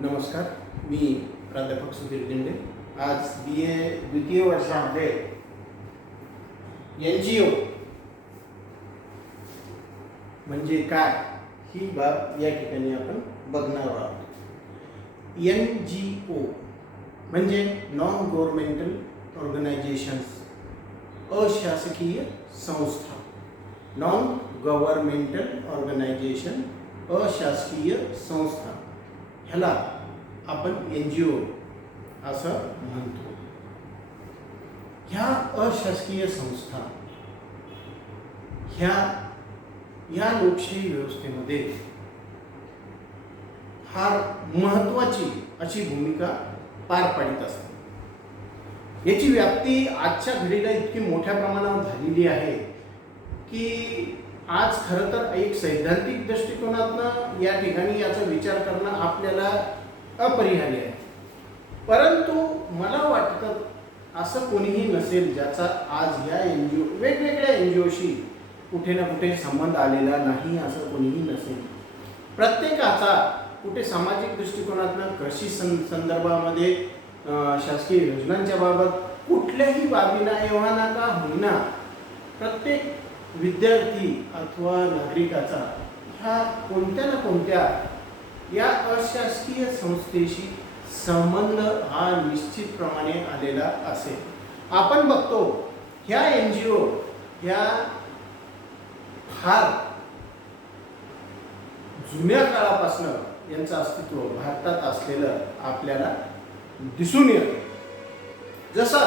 नमस्कार, मी प्राध्यापक सुधीर दिंडे. आज BA द्वितीय वर्षामध्ये NGO म्हणजे काय ही बाब या ठिकाणी आपण बघणार आहोत. NGO म्हणजे नॉन गव्हर्नमेंटल ऑर्गनायझेशन्स, अशासकीय संस्था. नॉन गव्हर्नमेंटल ऑर्गनायझेशन, अशासकीय संस्था, ह्याला आपण NGO असं म्हणतो. ह्या अशासकीय संस्था या लोकशाही व्यवस्थेमध्ये फार महत्त्वाची अशी भूमिका पार पाडित असतात. याची व्याप्ती आजच्या घडीला इतकी मोठ्या प्रमाणावर झालेली आहे की आज खरं तर एक सैद्धांतिक दृष्टिकोनातनं या ठिकाणी याचा विचार करणं आपल्याला अपरिहार्य आहे. परंतु मला वाटतं असं कोणीही नसेल ज्याचा आज या NGO वेगवेगळ्या NGOशी कुठे ना कुठे संबंध आलेला नाही, असं कोणीही नसेल. प्रत्येकाचा कुठे सामाजिक दृष्टिकोनातनं कृषी संदर्भामध्ये शासकीय योजनांच्या बाबत कुठल्याही बाबीना एव्हा ना का होईना प्रत्येक विद्यार्थी अथवा नागरिकाचा ह्या कोणत्या ना कोणत्या या अशासकीय संस्थेशी संबंध हा निश्चितप्रमाणे आलेला असेल. आपण बघतो ह्या NGO ह्या फार जुन्या काळापासून यांचं अस्तित्व भारतात असलेलं आपल्याला दिसून येतं. जसं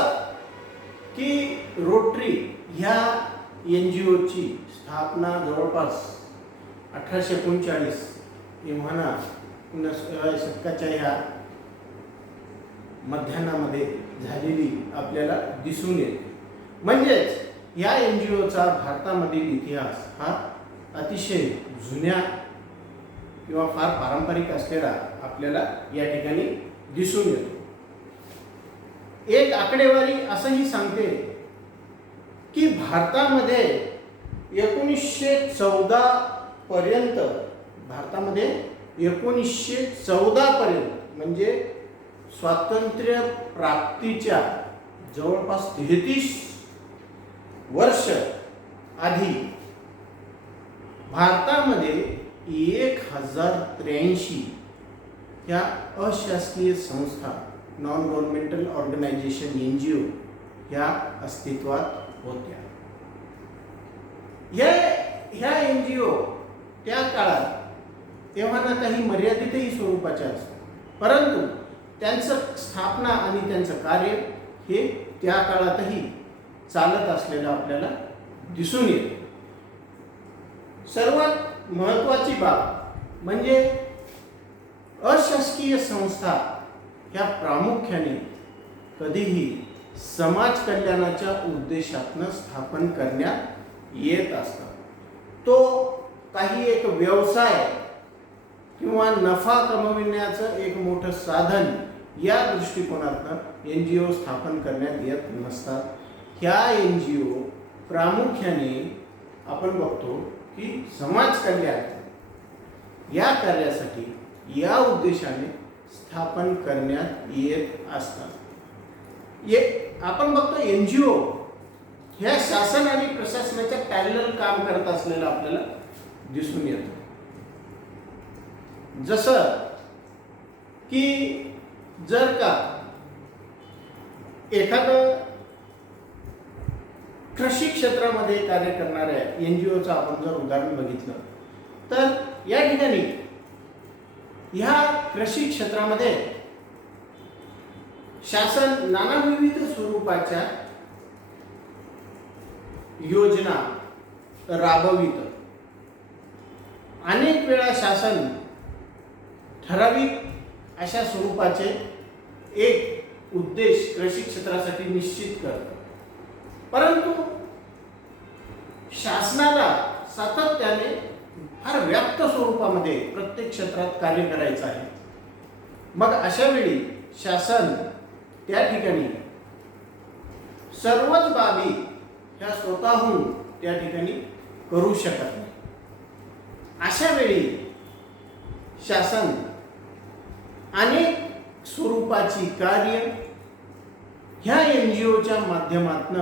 की रोटरी ह्या NGOची स्थापना जवळपास 1839 एव्हाना शतकाच्या ह्या मध्यानामध्ये झालेली आपल्याला दिसून येते. म्हणजेच या NGOचा भारतामधील इतिहास हा अतिशय जुन्या किंवा फार पारंपरिक असलेला आपल्याला या ठिकाणी दिसून येतो. एक आकडेवारी असंही सांगते की भारतामध्ये 1914 पर्यंत म्हणजे स्वातंत्र्य प्राप्तीच्या जवळपास 33 वर्ष आधी भारतामध्ये 1083 ह्या अशासकीय संस्था, नॉन गव्हर्नमेंटल ऑर्गनायझेशन NGO ह्या अस्तित्वात होत्या. ह्या NGO त्या काळात तेव्हा ना काही मर्यादितही स्वरूपाच्या असतात, परंतु त्यांचं स्थापना आणि त्यांचं कार्य हे त्या काळातही चालत असलेलं आपल्याला दिसून येते. सर्वात महत्त्वाची बाब म्हणजे अशासकीय संस्था ह्या प्रामुख्याने कधीही समाज कल्याणाच्या उद्देशातनं स्थापन करण्यात येत असतात. तो काही एक व्यवसाय किंवा नफा कमविण्याचं एक मोठं साधन या दृष्टिकोनातनं NGO स्थापन करण्यात येत नसतात. ह्या NGO प्रामुख्याने आपण बघतो की समाज कल्याण या कार्यासाठी या उद्देशाने स्थापन करण्यात येत असतात. आपण बघतो NGO ह्या शासन आणि प्रशासनाच्या पॅरलल काम करत असलेलं आपल्याला दिसून येतं. जसं की जर का एखादं कृषी क्षेत्रामध्ये कार्य करणाऱ्या NGOचं आपण जर उदाहरण बघितलं तर या ठिकाणी ह्या कृषी क्षेत्रामध्ये शासन नानाविध स्वरूपाच्या योजना राबवितं. अनेक वेळा शासन ठराविक अशा स्वरूपाचे एक उद्देश कृषी क्षेत्रासाठी निश्चित करतं, परंतु शासनाला सातत्याने फार व्याप्त स्वरूपामध्ये प्रत्येक क्षेत्रात कार्य करायचं आहे. मग अशा वेळी शासन त्या ठिकाणी सर्वच बाबी ह्या स्वतःहून त्या ठिकाणी करू शकत नाही. अशा वेळी शासन अनेक स्वरूपाची कार्य ह्या NGOच्या माध्यमातून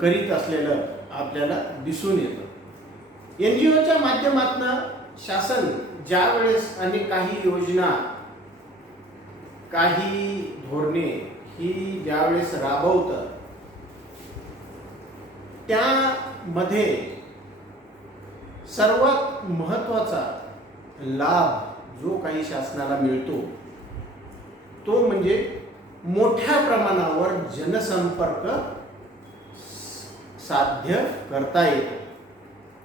करीत असलेलं आपल्याला दिसून येतं. NGOच्या माध्यमातून शासन ज्या वेळेस अनेक काही योजना, काही धोरणे ही ज्यावेळेस राबवतं, त्यामध्ये सर्वात महत्त्वाचा लाभ जो काही शासनाला मिळतो तो म्हणजे मोठ्या प्रमाणावर जनसंपर्क साध्य करता येतो.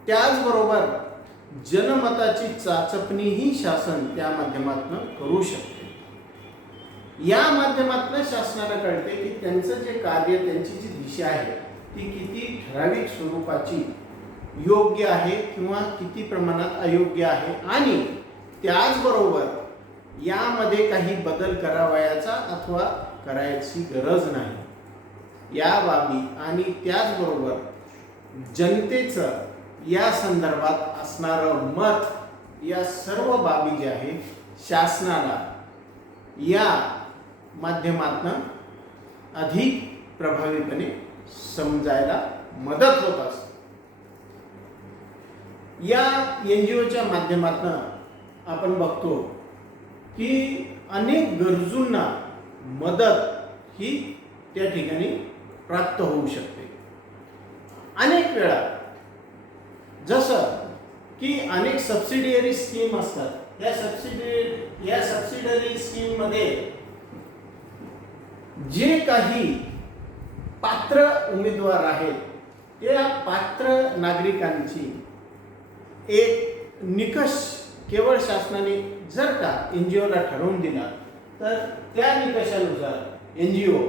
त्याचबरोबर जनमताची चाचपणीही शासन त्या माध्यमातून करू शकते. या माध्यमातून शासनाला कळते की त्यांचं जे कार्य, त्यांची जी दिशा आहे ती किती ठराविक स्वरूपाची योग्य आहे किंवा किती प्रमाणात अयोग्य आहे, आणि त्याचबरोबर यामध्ये काही बदल करावयाचा अथवा करायची गरज नाही या बाबी, आणि त्याचबरोबर जनतेचं या संदर्भात असणारं मत, या सर्व बाबी जे आहे शासनाला या माध्यमातून अधिक प्रभावीपणे समजायला मदत होत असते. या NGOच्या माध्यमातून आपण बघतो की अनेक गरजूंना मदत ही त्या ठिकाणी प्राप्त होऊ शकते. अनेक वेळा जसं की अनेक सबसिडियरी स्कीम असतात, या सबसिडियरी स्कीम मध्ये जे काही पात्र उमेदवार आहेत त्या पात्र नागरिकांची एक निकष केवळ शासनाने जर का NGOला ठरवून दिला तर त्या निकषानुसार NGO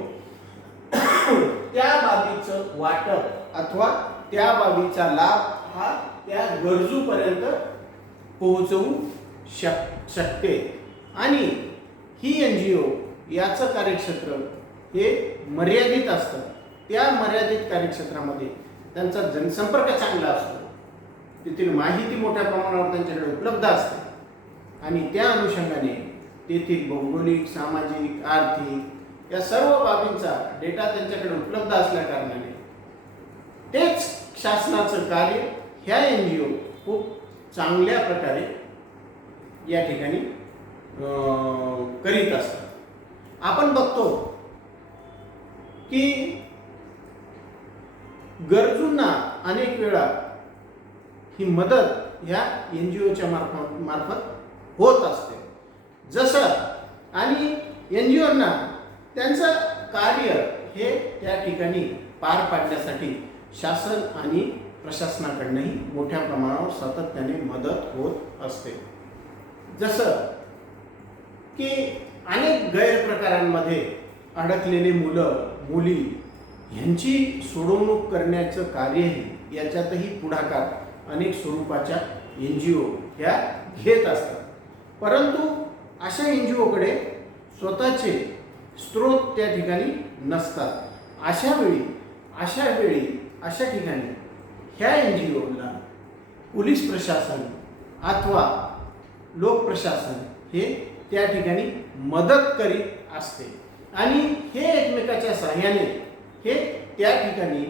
त्या बाबीचं वाटप अथवा त्या बाबीचा लाभ हा त्या गरजूपर्यंत पोहोचवू शकते. आणि ही NGO याचं कार्यक्षेत्र हे मर्यादित असतं. त्या मर्यादित कार्यक्षेत्रामध्ये त्यांचा जनसंपर्क चांगला असतो, तेथील माहिती मोठ्या प्रमाणावर त्यांच्याकडे उपलब्ध असते, आणि त्या अनुषंगाने तेथील भौगोलिक, सामाजिक, आर्थिक या सर्व बाबींचा डेटा त्यांच्याकडे उपलब्ध असल्या कारणाने तेच शासनाचं कार्य ह्या NGO खूप चांगल्या प्रकारे या ठिकाणी करीत असतात. आपण बघतो की गरजूंना अनेक वेळा ही मदत ह्या NGOच्या मार्फत होत असते. जसं आणि NGOना त्यांचं कार्य हे त्या ठिकाणी पार पाडण्यासाठी शासन आणि प्रशासनाकडूनही मोठ्या प्रमाणावर सातत्याने मदत होत असते. जसं की अनेक गैरप्रकारांमध्ये अडकलेले मुलं मुली यांची सोडवणूक करण्याचं कार्यही याच्यातही पुढाकार अनेक स्वरूपाच्या NGO ह्या घेत असतात. परंतु अशा NGOकडे स्वतःचे स्रोत त्या ठिकाणी नसतात. अशा ठिकाणी ह्या NGOला पोलीस प्रशासन अथवा लोकप्रशासन हे त्या ठिकाणी मदत करीत असते, आणि हे एकमेकाच्या सहाय्याने हे त्या ठिकाणी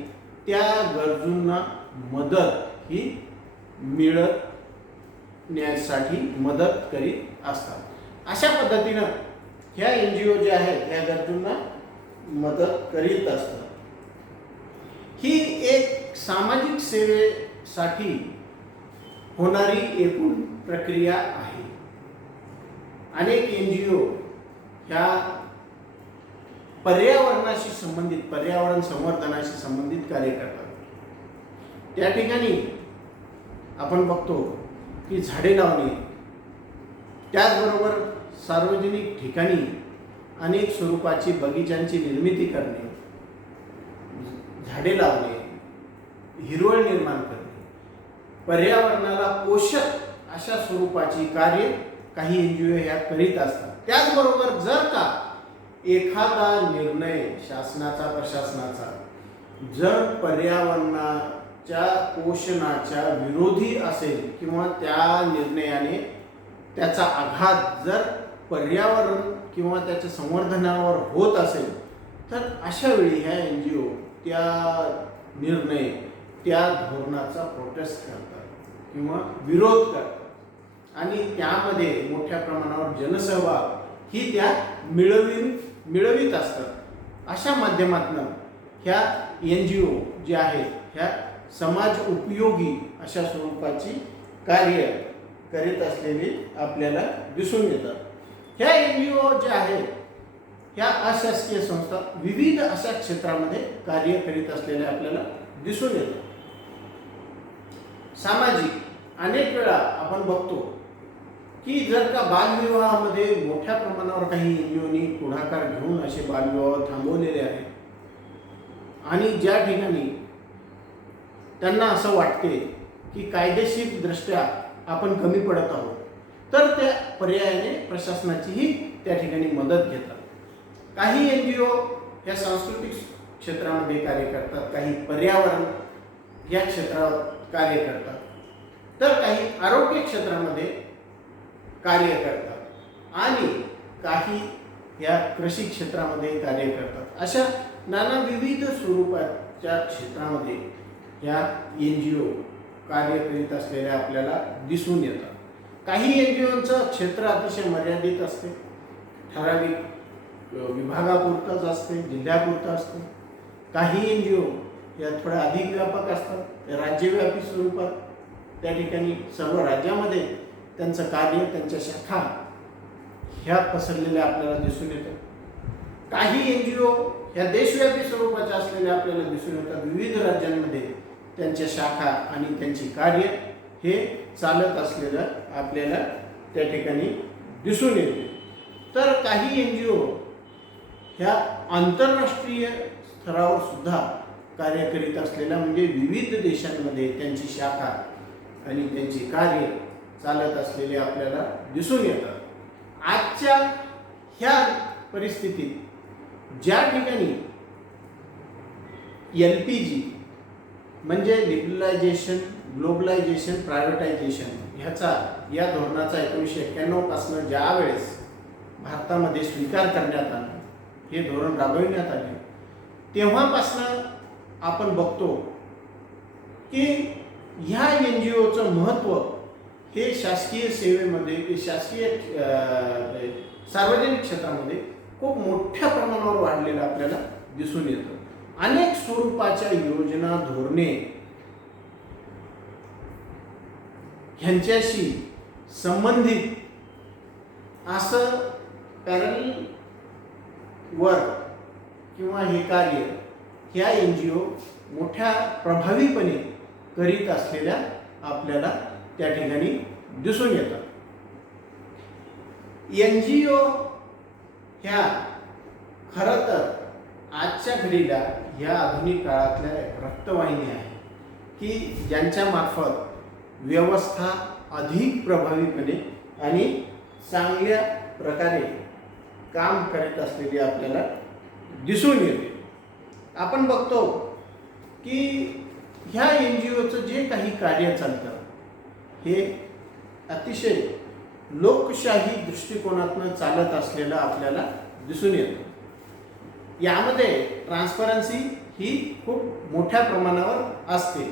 त्या गरजूंना मदत ही मिळण्यासाठी मदत करीत असतात. अशा पद्धतीनं ह्या NGO ज्या आहेत ह्या गरजूंना मदत करीत असतात. ही एक सामाजिक सेवेसाठी होणारी एकूण प्रक्रिया आहे. अनेक NGO ह्या पर्यावरणाशी संबंधित, पर्यावरण संवर्धनाशी संबंधित कार्य करतात. त्या ठिकाणी आपण बघतो की झाडे लावणे, त्याचबरोबर सार्वजनिक ठिकाणी अनेक स्वरूपाची बगीचांची निर्मिती करणे, झाडे लावणे, हिरवळ निर्माण करणे, पर्यावरणाला पोषक अशा स्वरूपाची कार्य काही NGO ह्या करीत असतात. त्याचबरोबर जर का एखादा निर्णय शासनाचा, प्रशासनाचा जर पर्यावरणाच्या पोषणाच्या विरोधी असेल किंवा त्या निर्णयाने त्याचा आघात जर पर्यावरण किंवा त्याच्या संवर्धनावर होत असेल तर अशा वेळी ह्या NGO त्या निर्णय त्या धोरणाचा प्रोटेस्ट करतात किंवा विरोध करतात आणि त्यामध्ये मोठ्या प्रमाणावर जनसहभाग ही त्या मिळवित असतात. अशा माध्यमातून ह्या NGO जे आहेत ह्या समाज उपयोगी अशा स्वरूपाची कार्य करीत असलेली आपल्याला दिसून येतात. ह्या NGO ज्या आहेत ह्या अशासकीय संस्था विविध अशा क्षेत्रामध्ये कार्य करीत असलेल्या आपल्याला दिसून येतात. सामाजिक अनेक वेळा आपण बघतो की जर का बालविवाहामध्ये मोठ्या प्रमाणावर काही NGOनी पुढाकार घेऊन असे बालविवाह थांबवलेले आहेत आणि ज्या ठिकाणी त्यांना असं वाटते की कायदेशीर दृष्ट्या आपण कमी पडत आहोत तर त्या पर्यायाने प्रशासनाचीही त्या ठिकाणी मदत घेतात. काही NGO या सांस्कृतिक क्षेत्रामध्ये कार्य करतात, काही पर्यावरण या क्षेत्रात कार्य करतात, तर काही आरोग्य क्षेत्रामध्ये कार्य करतात आणि काही या कृषी क्षेत्रामध्ये कार्य करतात. अशा नाना विविध स्वरूपाच्या क्षेत्रामध्ये या NGO कार्य करीत असलेल्या आपल्याला दिसून येतात. काही NGOचं क्षेत्र अतिशय मर्यादित असते, ठराविक विभागापुरतंच असते, जिल्ह्यापुरतं असते. काही NGO या थोड्या अधिक व्यापक असतात, राज्यव्यापी स्वरूपात त्या ठिकाणी सर्व राज्यामध्ये त्यांचं कार्य त्यांच्या शाखा ह्या पसरलेल्या आपल्याला दिसून येतात. काही NGO ह्या देशव्यापी स्वरूपाच्या असलेल्या आपल्याला दिसून येतात. विविध राज्यांमध्ये त्यांच्या शाखा आणि त्यांची कार्य हे चालत असलेलं आपल्याला त्या ठिकाणी दिसून येते. तर काही NGO ह्या आंतरराष्ट्रीय स्तरावर सुद्धा कार्य करीत असलेल्या म्हणजे विविध देशांमध्ये त्यांची शाखा आणि त्यांची कार्य चालत असलेले आपल्याला दिसून येतात. आजच्या ह्या परिस्थितीत ज्या ठिकाणी LPG म्हणजे लिबरलायझेशन, ग्लोबलायझेशन, प्रायव्हेटायझेशन या धोरणाचा 1991 पासून ज्या वेळेस भारतामध्ये स्वीकार करण्यात आला, हे धोरण राबविण्यात आले, तेव्हापासून आपण बघतो की ह्या NGOचं महत्त्व हे शासकीय सेवेमध्ये शासकीय सार्वजनिक क्षेत्रामध्ये खूप मोठ्या प्रमाणावर वाढलेलं आपल्याला दिसून येतं. अनेक स्वरूपाच्या योजना, धोरणे ह्यांच्याशी संबंधित असं पॅरल वर्क किंवा हे कार्य ह्या NGO मोठ्या प्रभावीपणे करीत असलेल्या आपल्याला त्या ठिकाणी दिसून येतात. NGO ह्या खरं तर आजच्या घडीला ह्या आधुनिक काळातल्या रक्तवाहिनी आहे की ज्यांच्या मार्फत व्यवस्था अधिक प्रभावीपणे आणि चांगल्या प्रकारे काम करत असलेली आपल्याला दिसून येते. आपण बघतो की ह्या NGOचं जे काही कार्य चालतं हे अतिशय लोकशाही दृष्टिकोनातून चालत असलेलं आपल्याला दिसून येतं. यामध्ये ट्रान्सपरन्सी ही खूप मोठ्या प्रमाणावर असते.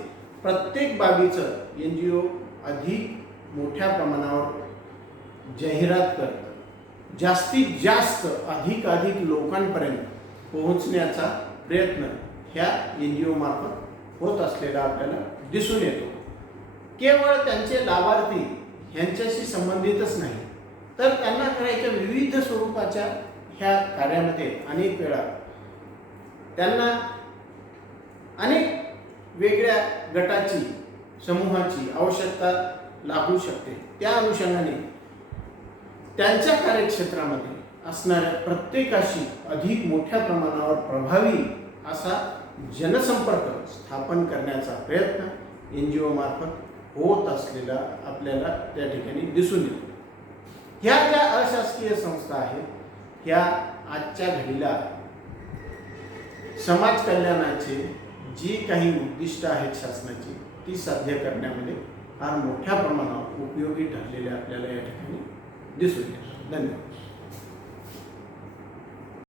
प्रत्येक बाबीचं NGO अधिक मोठ्या प्रमाणावर जाहिरात करतं, जास्तीत जास्त अधिक लोकांपर्यंत पोहोचण्याचा प्रयत्न ह्या NGO मार्फत होत असलेला आपल्याला दिसून येतो. केवळ त्यांचे लाभार्थी ह्यांच्याशी संबंधितच नाही तर त्यांना करायच्या विविध स्वरूपाच्या ह्या कार्यामध्ये अनेक वेळा त्यांना अनेक वेगळ्या गटाची, समूहाची आवश्यकता लागू शकते. त्या अनुषंगाने त्यांच्या कार्यक्षेत्रामध्ये असणाऱ्या प्रत्येकाशी अधिक मोठ्या प्रमाणावर प्रभावी असा जनसंपर्क स्थापन करण्याचा प्रयत्न NGO मार्फत होत असलेला आपल्याला त्या ठिकाणी दिसून येतो. ह्या ज्या अशासकीय संस्था आहेत ह्या आजच्या घडीला समाज कल्याणाचे जी काही उद्दिष्ट आहेत शासनाची ती साध्य करण्यामध्ये फार मोठ्या प्रमाणावर उपयोगी ठरलेले आपल्याला या ठिकाणी दिसून येईल. धन्यवाद.